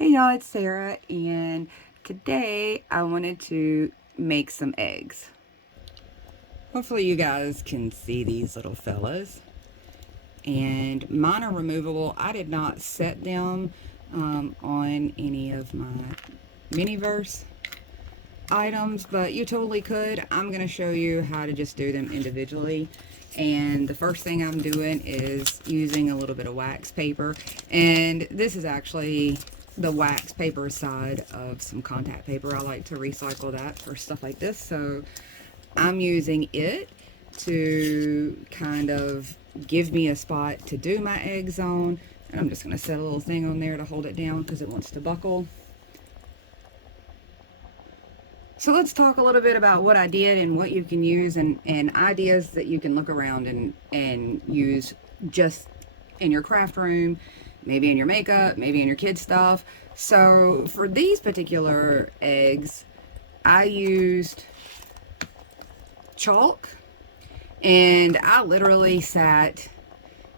Hey y'all, it's Sarah, and today I wanted to make some eggs. Hopefully, you guys can see these little fellas. And mine are removable. I did not set them on any of my Miniverse items, but you totally could. I'm going to show you how to just do them individually. And the first thing I'm doing is using a little bit of wax paper. And this is actually the wax paper side of some contact paper. I like to recycle that for stuff like this. So I'm using it to kind of give me a spot to do my eggs on. And I'm just going to set a little thing on there to hold it down because it wants to buckle. So let's talk a little bit about what I did and what you can use and ideas that you can look around and use just in your craft room, maybe in your makeup, maybe in your kids' stuff. So for these particular eggs, I used chalk, and I literally sat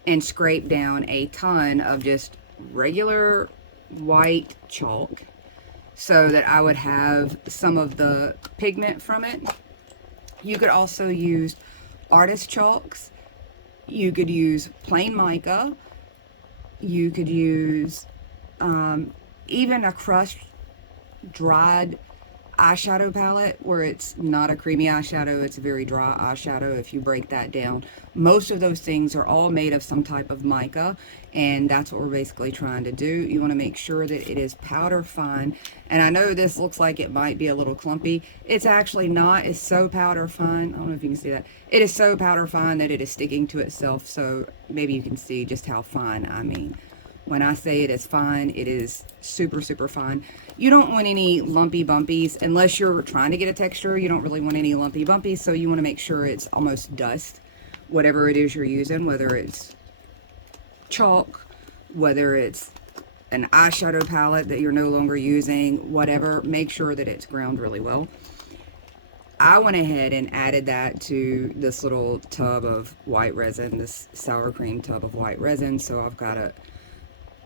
and scraped down a ton of just regular white chalk so that I would have some of the pigment from it. You could also use artist chalks. You could use plain mica. You could use even a crushed, dried eyeshadow palette where it's not a creamy eyeshadow, it's a very dry eyeshadow. If you break that down, most of those things are all made of some type of mica, and that's what we're basically trying to do. You want to make sure that it is powder fine, and I know this looks like it might be a little clumpy. It's actually not. It's so powder fine. I don't know if you can see that. It is so powder fine that it is sticking to itself, so maybe you can see just how fine I mean. When I say it is fine, it is super, super fine. You don't want any lumpy bumpies unless you're trying to get a texture. You don't really want any lumpy bumpies, so you want to make sure it's almost dust, whatever it is you're using, whether it's chalk, whether it's an eyeshadow palette that you're no longer using, whatever. Make sure that it's ground really well. I went ahead and added that to this little tub of white resin, this sour cream tub of white resin. So I've got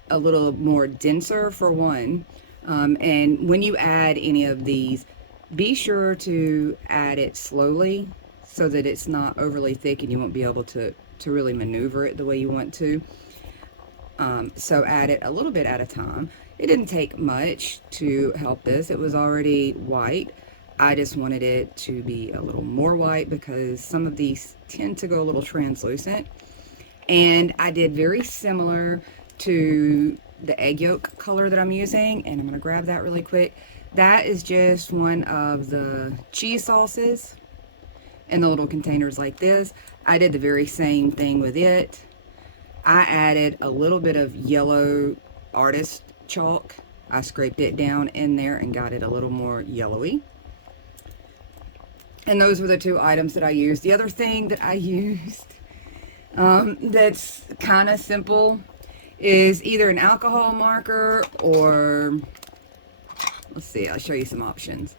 a little more denser for one. And when you add any of these, be sure to add it slowly so that it's not overly thick and you won't be able to really maneuver it the way you want to. So add it a little bit at a time. It didn't take much to help this. It was already white. I just wanted it to be a little more white because some of these tend to go a little translucent. And I did very similar to the egg yolk color that I'm using, and I'm going to grab that really quick. That is just one of the cheese sauces in the little containers like this. I did the very same thing with it. I added a little bit of yellow artist chalk. I scraped it down in there and got it a little more yellowy. And those were the two items that I used. The other thing that I used that's kind of simple is either an alcohol marker or, let's see, I'll show you some options.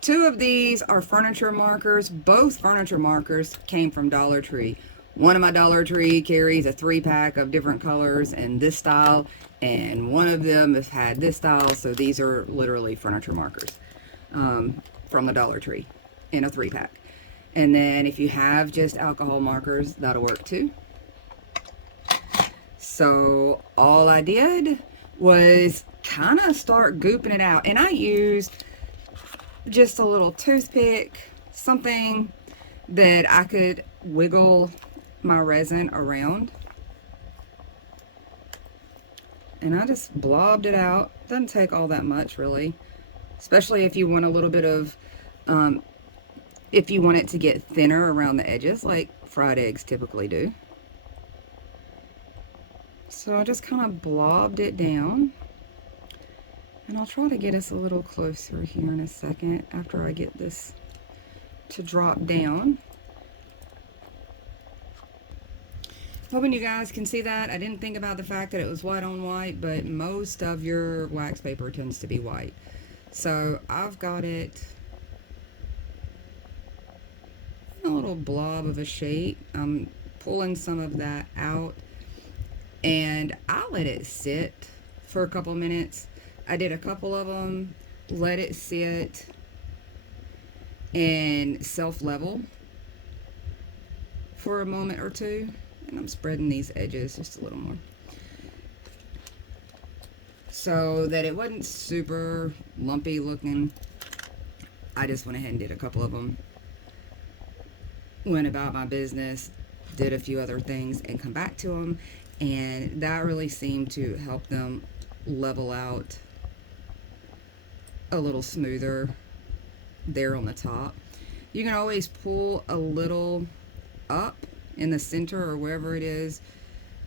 Two of these are furniture markers. Both furniture markers came from Dollar Tree. One of my Dollar Tree carries a 3-pack of different colors and this style, and one of them has had this style, so these are literally furniture markers from the Dollar Tree in a 3-pack. And then if you have just alcohol markers, that'll work too. So all I did was kind of start gooping it out. And I used just a little toothpick, something that I could wiggle my resin around. And I just blobbed it out. Doesn't take all that much really. Especially if you want a little bit of, if you want it to get thinner around the edges like fried eggs typically do. So I just kind of blobbed it down, and I'll try to get us a little closer here in a second after I get this to drop down. Hoping you guys can see that. I didn't think about the fact that it was white on white, but most of your wax paper tends to be white. So I've got it in a little blob of a shape. pulling some of that out, and I let it sit for a couple minutes. I did a couple of them, let it sit and self-level for a moment or two. And I'm spreading these edges just a little more, so that it wasn't super lumpy looking. I just went ahead and did a couple of them, went about my business, did a few other things, and come back to them. And that really seemed to help them level out a little smoother there on the top. You can always pull a little up in the center or wherever it is.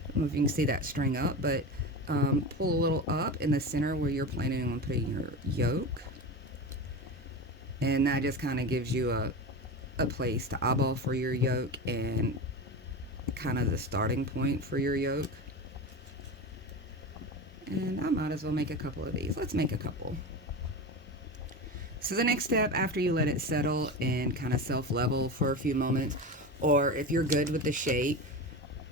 I don't know if you can see that string up, but pull a little up in the center where you're planning on putting your yoke. And that just kind of gives you a place to eyeball for your yoke and kind of the starting point for your yoke. And I might as well make a couple of these. Let's make a couple. So the next step after you let it settle and kind of self-level for a few moments, or if you're good with the shape,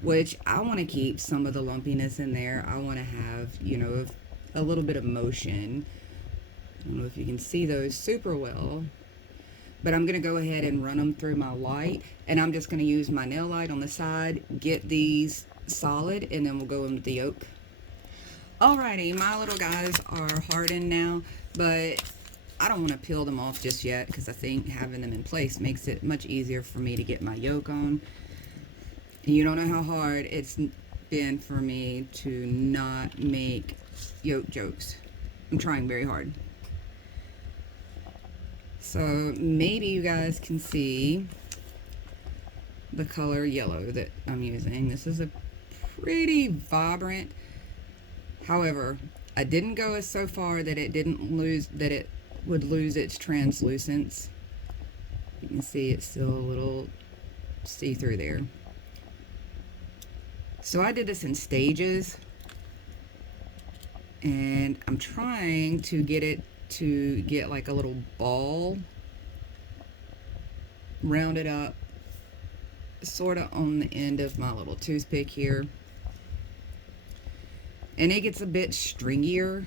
which I want to keep some of the lumpiness in there. I want to have, you know, a little bit of motion. I don't know if you can see those super well, but I'm going to go ahead and run them through my light, and I'm just going to use my nail light on the side, get these solid, and then we'll go into the yoke. Alrighty, my little guys are hardened now, but I don't want to peel them off just yet because I think having them in place makes it much easier for me to get my yoke on. And you don't know how hard it's been for me to not make yoke jokes. I'm trying very hard. So maybe you guys can see the color yellow that I'm using. This is a pretty vibrant. However, I didn't go so far that it would lose its translucence. You can see it's still a little see-through there. So I did this in stages, and I'm trying to get it to get like a little ball, rounded up sort of on the end of my little toothpick here. And it gets a bit stringier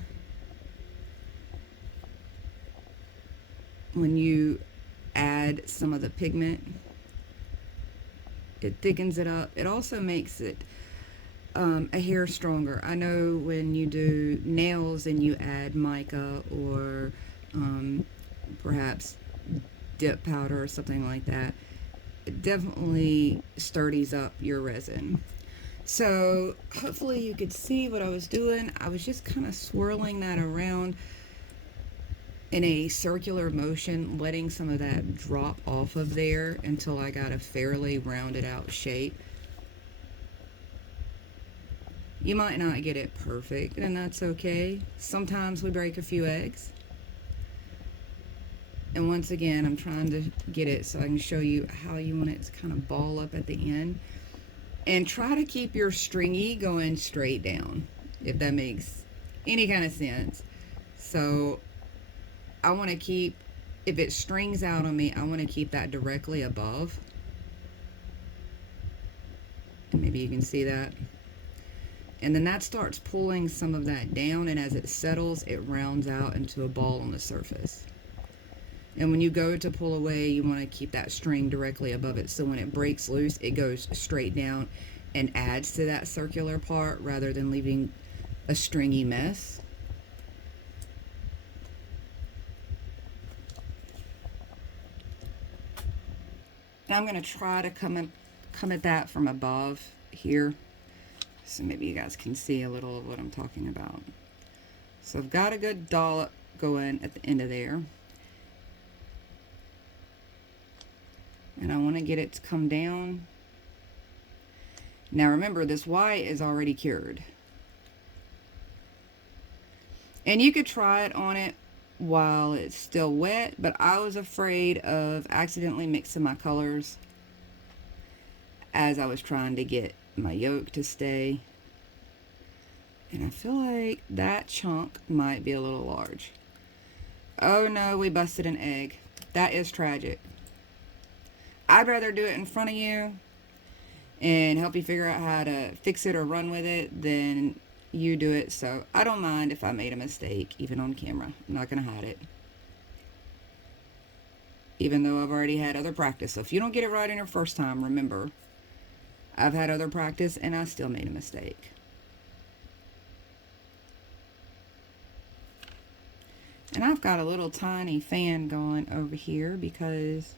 when you add some of the pigment. It thickens it up. It also makes it a hair stronger. I know when you do nails and you add mica or perhaps dip powder or something like that, it definitely sturdies up your resin. So hopefully you could see what I was doing. I was just kind of swirling that around in a circular motion, letting some of that drop off of there until I got a fairly rounded out shape. You might not get it perfect, and that's okay. Sometimes we break a few eggs. And once again, I'm trying to get it so I can show you how you want it to kind of ball up at the end. And try to keep your stringy going straight down, if that makes any kind of sense. So I want to keep, if it strings out on me, I want to keep that directly above. And maybe you can see that. And then that starts pulling some of that down, and as it settles, it rounds out into a ball on the surface. And when you go to pull away, you want to keep that string directly above it, so when it breaks loose, it goes straight down and adds to that circular part rather than leaving a stringy mess. And I'm going to try to come at that from above here, so maybe you guys can see a little of what I'm talking about. So I've got a good dollop going at the end of there. And I want to get it to come down. Now remember, this white is already cured. And you could try it on it while it's still wet, but I was afraid of accidentally mixing my colors as I was trying to get my yolk to stay. And I feel like that chunk might be a little large. Oh no, we busted an egg. That is tragic. I'd rather do it in front of you and help you figure out how to fix it or run with it than you do it. So I don't mind if I made a mistake, even on camera. I'm not going to hide it. Even though I've already had other practice. So if you don't get it right in your first time, remember, I've had other practice and I still made a mistake. And I've got a little tiny fan going over here because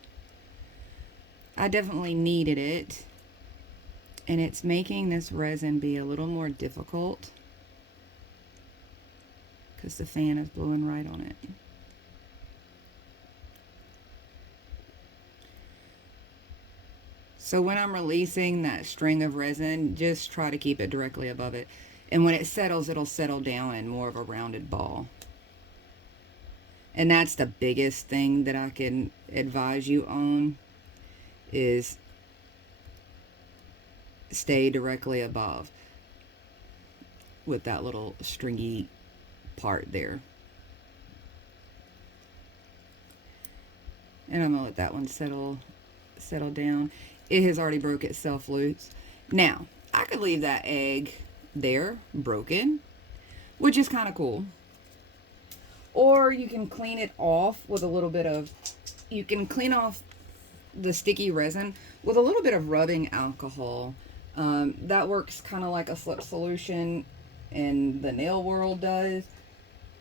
I definitely needed it. And it's making this resin be a little more difficult because the fan is blowing right on it. So when I'm releasing that string of resin, just try to keep it directly above it. And when it settles, it'll settle down in more of a rounded ball. And that's the biggest thing that I can advise you on, is stay directly above with that little stringy part there. And I'm gonna let that one settle down. It has already broke itself loose. Now, I could leave that egg there, broken, which is kind of cool. Or you can clean it off with a little bit of, you can clean off the sticky resin with a little bit of rubbing alcohol. That works kind of like a slip solution in the nail world does.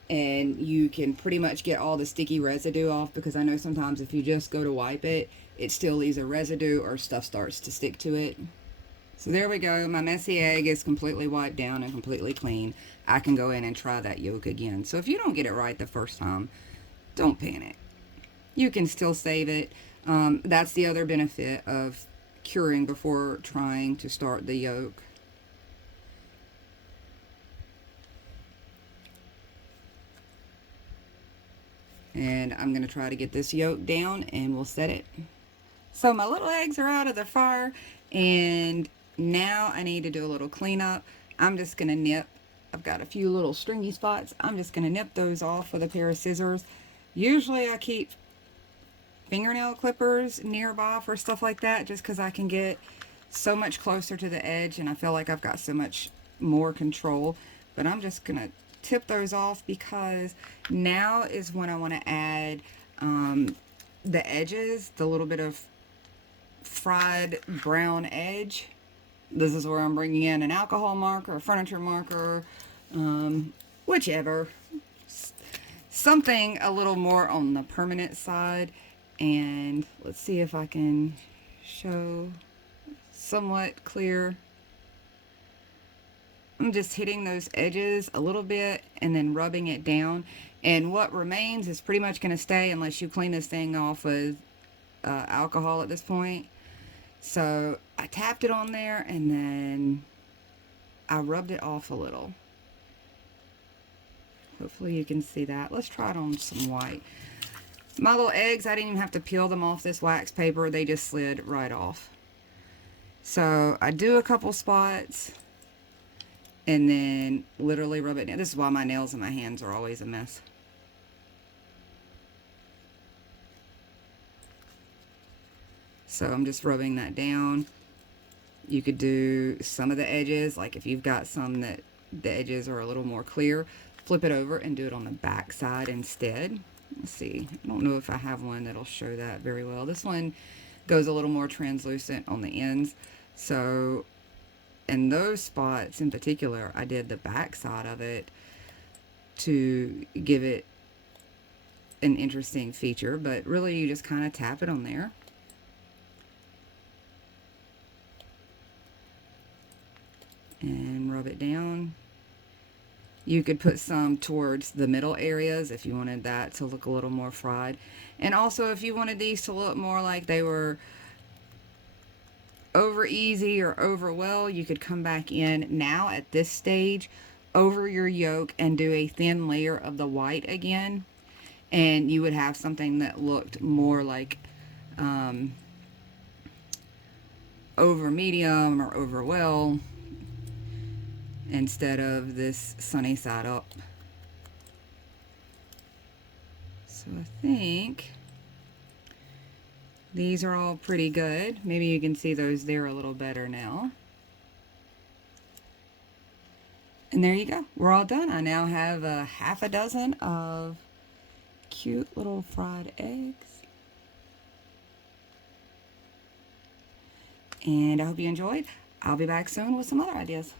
And you can pretty much get all the sticky residue off, because I know sometimes if you just go to wipe it, it still leaves a residue or stuff starts to stick to it. So there we go. My messy egg is completely wiped down and completely clean. I can go in and try that yolk again. So if you don't get it right the first time, don't panic. You can still save it. That's the other benefit of curing before trying to start the yolk. And I'm going to try to get this yolk down and we'll set it. So my little eggs are out of the fire, and now I need to do a little cleanup. I'm just going to nip. I've got a few little stringy spots. I'm just going to nip those off with a pair of scissors. Usually I keep fingernail clippers nearby for stuff like that, just because I can get so much closer to the edge and I feel like I've got so much more control. But I'm just going to tip those off, because now is when I want to add the edges, the little bit of fried brown edge. This is where I'm bringing in an alcohol marker, a furniture marker, whichever. Something a little more on the permanent side. And let's see if I can show somewhat clear. I'm just hitting those edges a little bit and then rubbing it down. And what remains is pretty much going to stay unless you clean this thing off with alcohol at this point. So I tapped it on there and then I rubbed it off a little. Hopefully you can see that. Let's try it on some white. My little eggs, I didn't even have to peel them off this wax paper. They just slid right off. So I do a couple spots and then literally rub it down. This is why my nails and my hands are always a mess. So I'm just rubbing that down. You could do some of the edges, like if you've got some that the edges are a little more clear, flip it over and do it on the back side instead. Let's see. I don't know if I have one that'll show that very well. This one goes a little more translucent on the ends. So in those spots in particular, I did the back side of it to give it an interesting feature, but really you just kind of tap it on there. And rub it down. You could put some towards the middle areas if you wanted that to look a little more fried. And also if you wanted these to look more like they were over easy or over well, you could come back in now at this stage over your yolk and do a thin layer of the white again. And you would have something that looked more like over medium or over well, instead of this sunny side up. So I think these are all pretty good. Maybe you can see those there a little better now. And there you go. We're all done. I now have a half a dozen of cute little fried eggs. And I hope you enjoyed. I'll be back soon with some other ideas.